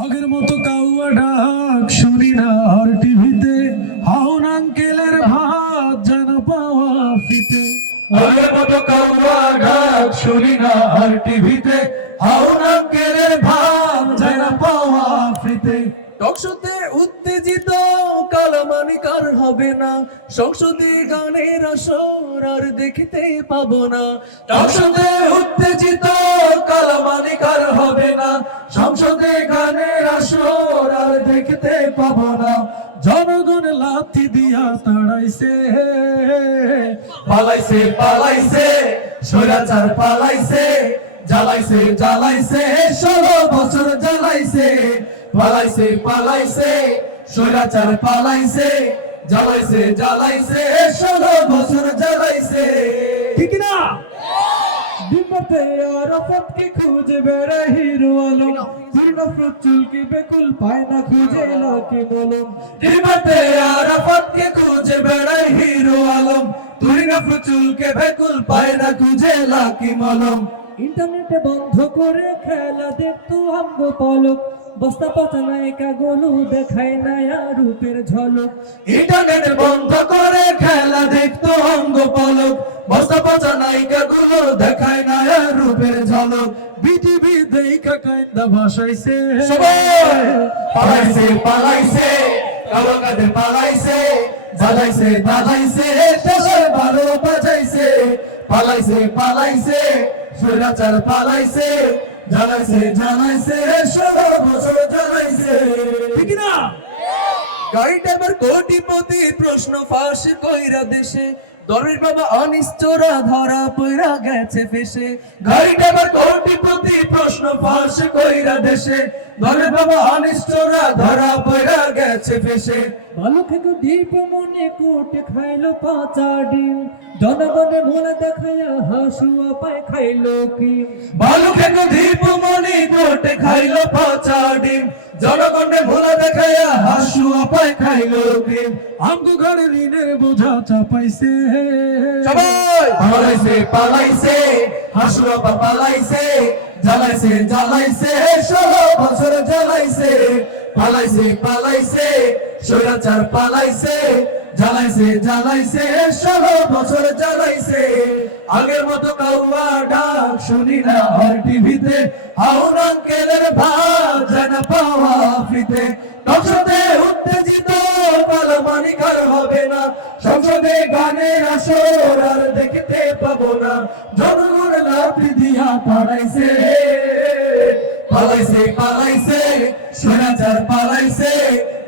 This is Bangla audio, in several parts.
আগের মতো কাউয়া ডাক শুনি না আর টিভিতে। হাউন আঙ্কেলের ভাত যেন পাওয়া ফিতে। আগের মতো কাউয়া ডাক শুনি না আর টিভিতে। হাউন আঙ্কেলের ভাত যেন পাওয়া ফিতে। টকশোতে উত্তেজিত কালামানি কার হবে না। সংসদে গানের আসর আর দেখতে পাবো না। সংসদে উত্তেজিত কালামানিকার হবে না। সংসদে আর দেখতে পাবো না। জনগণ লাথি দিয়া তাড়াইছে। পালাইছে পালাইছে, স্বৈরাচার পালাইছে, জ্বালাইছে জ্বালাইছে, ষোলো বছর জ্বালাইছে। পালাইছে পালাইছে, স্বৈরাচার পালাইছে, জ্বালাইছে জ্বালাইছে, ষোলো বছর জ্বালাইছে। ঠিক না ডিম্বাতে আরাফাতকে খুঁজে বেড়ায় হিরো আলম। দুর্গাপুর চুলকি বেকুল পায় না খুঁজে লাকি মলম ডিম্বাতে আরাফাতকে খুঁজে বেড়ায় হিরো আলম। দুর্গাপুর চুলকে বেকুল পায় না খুঁজে লাকি মলম? ইন্টারনেটে বন্ধ করে খেলা দেখতো আঙ্গ পলক। বস্তা পচা নায়িকা গোলু দেখায় নয়া রূপের ঝলক। ইন্টারনেট বন্ধ করে খেলা দেখতো অঙ্গ পলক। বস্তা পচা নায়িকা গুলো দেখায় না রূপের ঝলক। বিটিভি দেখা কান্দা ভাসাইছে। সবাই! পালাইছে পালাইছে কাবাকাদের পালাইছে জ্বালাইছে জ্বালাইছে দেশে ভালো বাজাইছে। পালাইছে পালাইছে স্বৈরাচার পালাইছে জ্বালাইছে জ্বালাইছে ষোলো বছর জ্বালাইছে। ঠিক না? গাড়িটা এবার কোটিপতি প্রশ্ন ফাঁস কইরা দেশে। দরের বাবা অনিশ্চরা ধরা পইরা গেছে ফেসে। গাড়ি ড্রাইভার কোটিপতি প্রশ্ন ফাঁস কইরা দেশে। বাবা অনিষ্টরা ধরা পড়া গেছে ফেসে। ভালো থেকে দীপ মনে কোটে খাইলো পাঁচা ডিম। জনগণের মোলা দেখায়া হাসুয়া পায় খাইলো কি? বালু খেকো দীপ মনে কোটে খাইলো পচা ডিম। জনগণে ভোলা দেখাইয়া আপায় খাইলো ডিম আমগো ঘরে ঋণের বোঝা চাপাইছে। সবাই! পালাইছে পালাইছে হাসু আপা পালাইছে জ্বালাইছে জ্বালাইছে ষোলো বছর জ্বালাইছে। পালাইছে পালাইছে স্বৈরাচার পালাইছে জ্বালাইছে জ্বালাইছে ষোলো বছর জ্বালাইছে। আগের মতো কাউয়া ডাক শুনি না আর টিভিতে। হাউন আঙ্কেলের ভাত যেন পাওয়া ফিতে সংসদে গানের আসর আর দেখতে পাবো না। জনগণ লাঠি দিয়া পাড়াইছে পালাইছে পালাইছে স্বৈরাচার পালাইছে,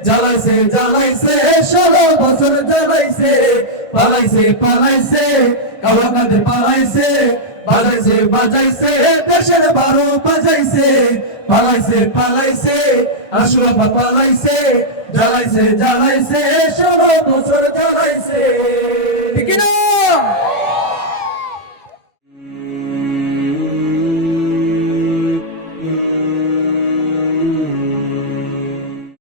জ্বালাইছে জ্বালাইছে, ষোলো বছর জ্বালাইছে। পালাইছে পালাইছে কাবাকাদের পালাইছে, বাজাইছে বাজাইছে, দেশের বারো বাজাইছে। পালাইছে পালাইছে আশুরাফা পালাইছে, জ্বালাইছে জ্বালাইছে, ষোলো বছর জ্বালাইছে।